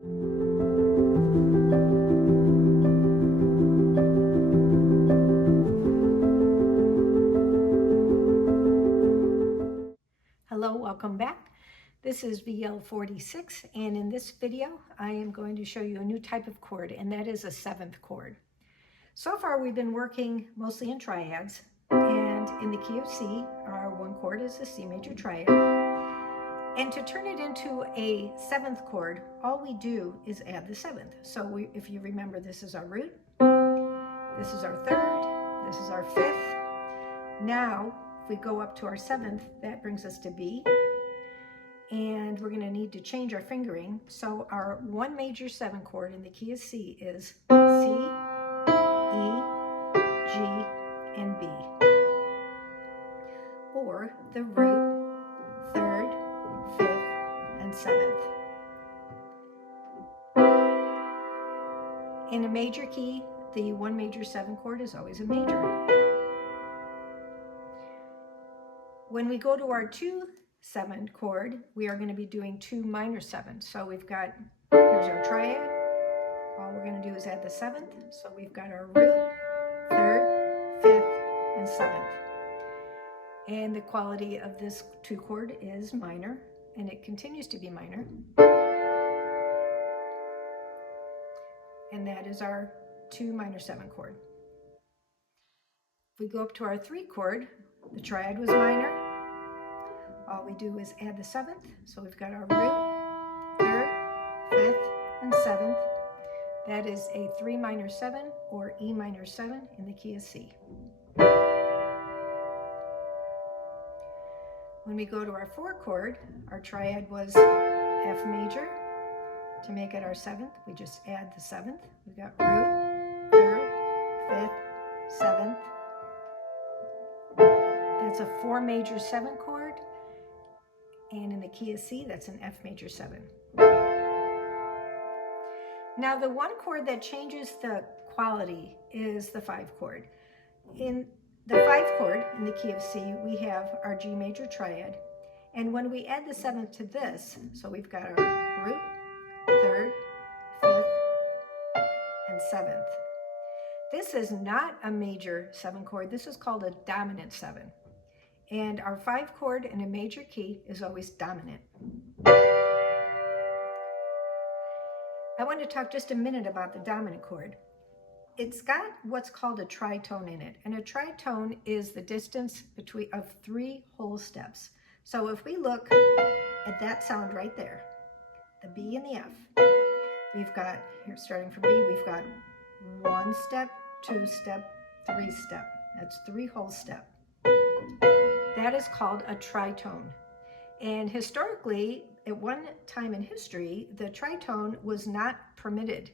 Hello, welcome back. This is VL46, and in this video, I am going to show you a new type of chord, and that is a seventh chord. So far, we've been working mostly in triads, and in the key of C, our one chord is a C major triad. And to turn it into a seventh chord, all we do is add the seventh. So if you remember, this is our root, this is our third, this is our fifth. Now, if we go up to our seventh, that brings us to B. And we're going to need to change our fingering. So our one major seven chord in the key of C is C, E, G, and B. Or the root, third, fifth, and seventh. In a major key, the one major seven chord is always a major. When we go to our 2/7 chord, we are going to be doing 2 minor sevens. So we've got, here's our triad. All we're going to do is add the seventh. So we've got our root, third, fifth, and seventh. And the quality of this 2 chord is minor, and it continues to be minor. And that is our 2 minor 7 chord. If we go up to our 3 chord, the triad was minor. All we do is add the seventh. So we've got our root, third, fifth, and seventh. That is a 3 minor 7 or E minor 7 in the key of C. When we go to our 4 chord, our triad was F major. To make it our seventh, we just add the seventh. We've got root, third, fifth, seventh. That's a 4 major 7 chord. And in the key of C, that's an F major 7. Now the one chord that changes the quality is the 5 chord. In the 5 chord, in the key of C, we have our G major triad. And when we add the seventh to this, so we've got our root, third, fifth, and seventh. This is not a major 7 chord. This is called a dominant 7. And our 5 chord in a major key is always dominant. I want to talk just a minute about the dominant chord. It's got what's called a tritone in it. And a tritone is the distance of 3 whole steps. So if we look at that sound right there, the B and the F, we've got, here starting from B, we've got 1 step, 2 step, 3 step. That's 3 whole step. That is called a tritone. And historically, at one time in history, the tritone was not permitted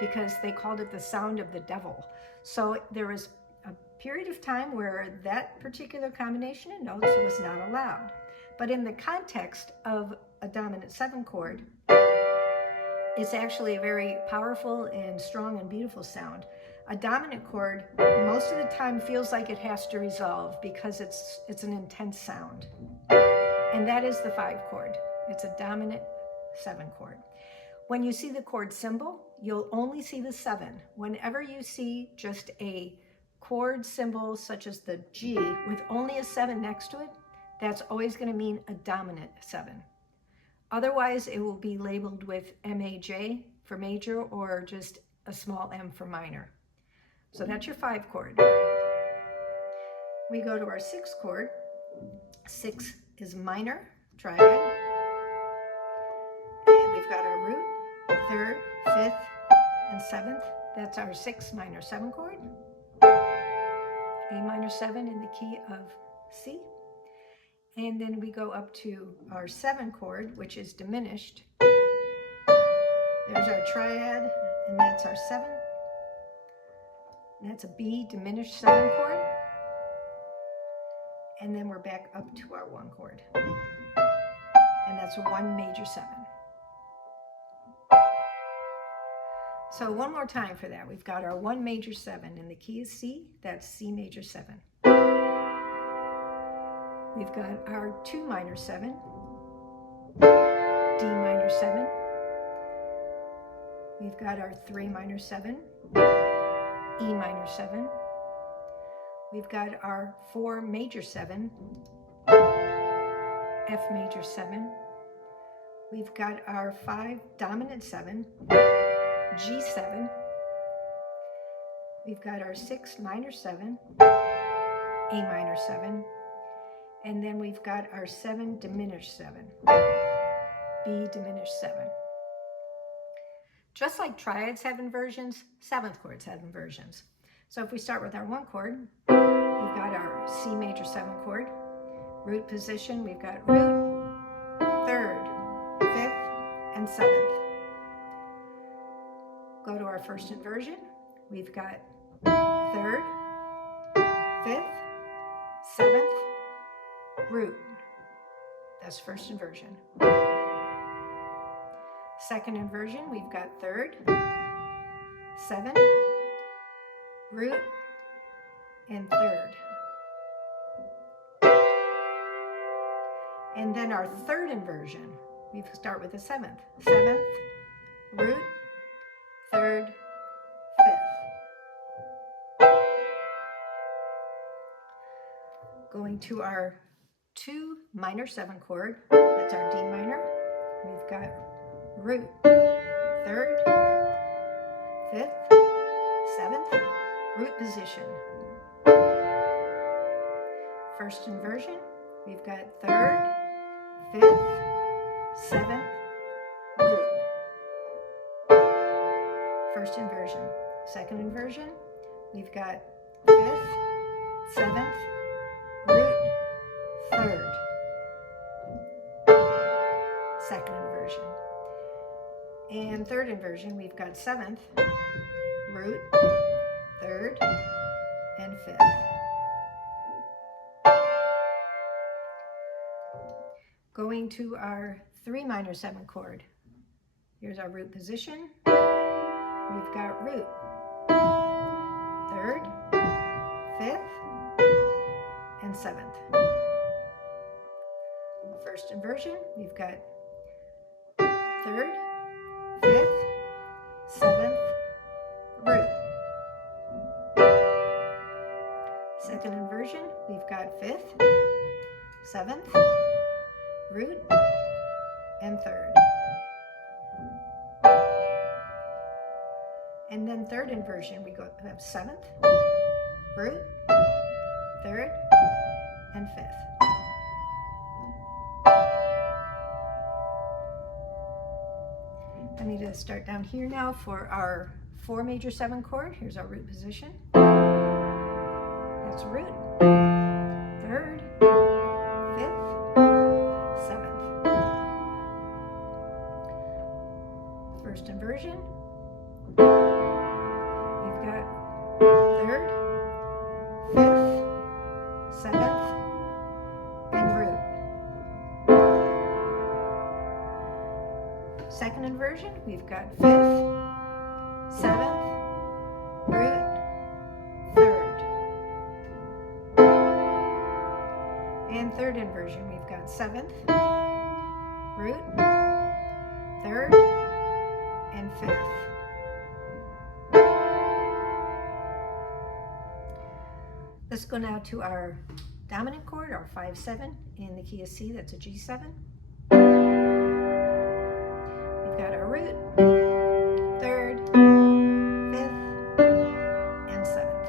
because they called it the sound of the devil. So there was a period of time where that particular combination of notes was not allowed. But in the context of a dominant 7 chord, it's actually a very powerful and strong and beautiful sound. A dominant chord, most of the time, feels like it has to resolve because it's an intense sound. And that is the 5 chord. It's a dominant 7 chord. When you see the chord symbol, you'll only see the 7. Whenever you see just a chord symbol such as the G with only a 7 next to it, that's always going to mean a dominant 7. Otherwise, it will be labeled with MAJ for major or just a small m for minor. So that's your 5 chord. We go to our 6 chord. 6 is minor, triad. And we've got our root, third, fifth, and seventh. That's our 6 minor 7 chord. A minor 7 in the key of C. And then we go up to our 7 chord, which is diminished. There's our triad, and that's our 7. And that's a B diminished 7 chord. And then we're back up to our 1 chord. And that's a 1 major 7. So one more time for that. We've got our 1 major 7 in the key of C. That's C major 7. We've got our 2 minor 7, D minor 7, we've got our 3 minor 7, E minor 7. We've got our 4 major 7, F major 7. We've got our 5 dominant 7, G7. We've got our 6 minor 7, A minor 7. And then we've got our 7 diminished 7, B diminished 7. Just like triads have inversions, seventh chords have inversions. So if we start with our 1 chord, we've got our C major 7 chord. Root position, we've got root, 3rd, 5th, and 7th. Go to our first inversion. We've got 3rd, 5th, 7th, root. That's first inversion. Second inversion, we've got 3rd, 7, root, and 3rd. And then our 3rd inversion, we start with the 7th. 7th, root, 3rd, 5th. Going to our 2 minor 7 chord, that's our D minor. We've got root, 3rd, 5th, 7th, root position. First inversion, we've got 3rd, 5th, 7th, root. First inversion. Second inversion, we've got 5th, 7th, root, 3rd. Second inversion. And third inversion, we've got 7th, root, 3rd, and 5th. Going to our 3 minor 7 chord. Here's our root position. We've got root, 3rd, 5th, and 7th. First inversion, we've got 3rd, 5th, 7th, root. Second inversion, we've got 5th, 7th, root, and 3rd. And then third inversion, we have 7th, root, 3rd, and 5th. I need to start down here now for our 4 major 7 chord. Here's our root position. That's root, 3rd, 5th, 7th. First inversion, we've got 3rd, 5th, 7th, and root. Second inversion, we've got 5th, 7th, root, 3rd. And third inversion, we've got 7th, root, 3rd, and 5th. Let's go now to our dominant chord, our 5-7 in the key of C, that's a G7. We've got our root, 3rd, 5th, and 7th.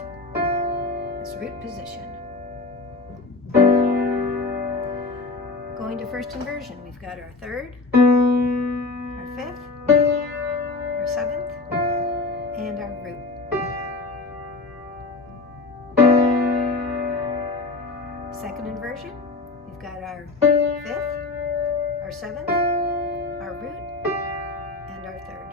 This root position. Going to first inversion, we've got our 3rd, our 5th, our 7th, and our root. Second inversion, we've got our 5th, our 7th, our root, and our 3rd.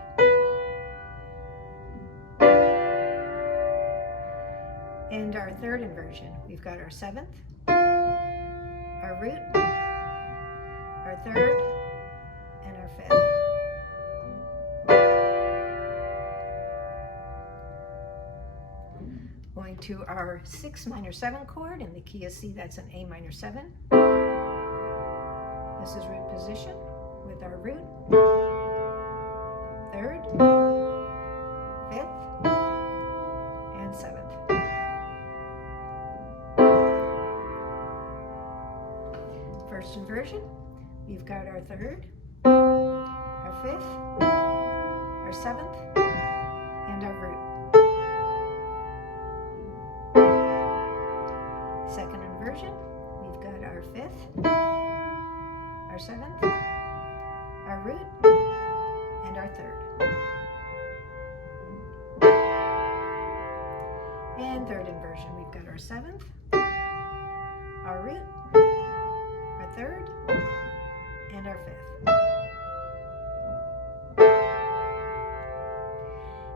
And our third inversion, we've got our 7th, our root, our 3rd, and our 5th. Going to our 6 minor 7 chord in the key of C, that's an A minor 7. This is root position with our root, 3rd, inversion, we've got our third, our fifth, our seventh, and our root. Second inversion, we've got our fifth, our seventh, our root, and our third. And third inversion, we've got our seventh, our root, our third, and our fifth.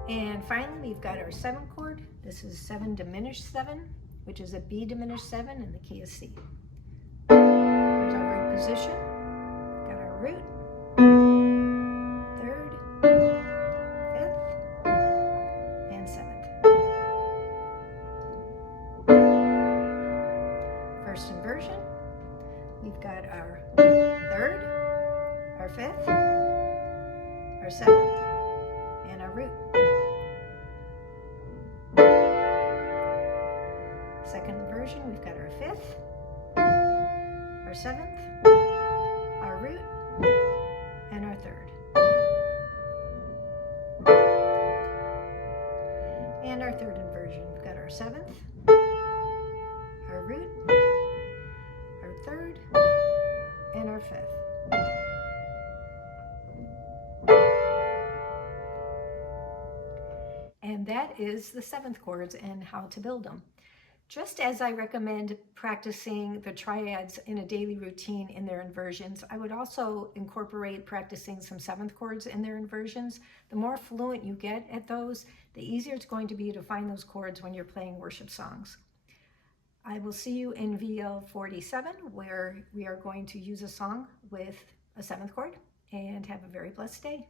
And finally, we've got our 7 chord. This is 7 diminished 7, which is a B diminished 7 in the key of C. There's our root position. Got our root, third, fifth, and 7th. First inversion, we've got our third, our fifth, our 7th, and our root. Second inversion, we've got our fifth, our 7th, our root, and our third. And our third inversion, we've got our 7th, our root, our third, and our 5th. And that is the 7th chords and how to build them. Just as I recommend practicing the triads in a daily routine in their inversions, I would also incorporate practicing some 7th chords in their inversions. The more fluent you get at those, the easier it's going to be to find those chords when you're playing worship songs. I will see you in VL 47, where we are going to use a song with a 7th chord, and have a very blessed day.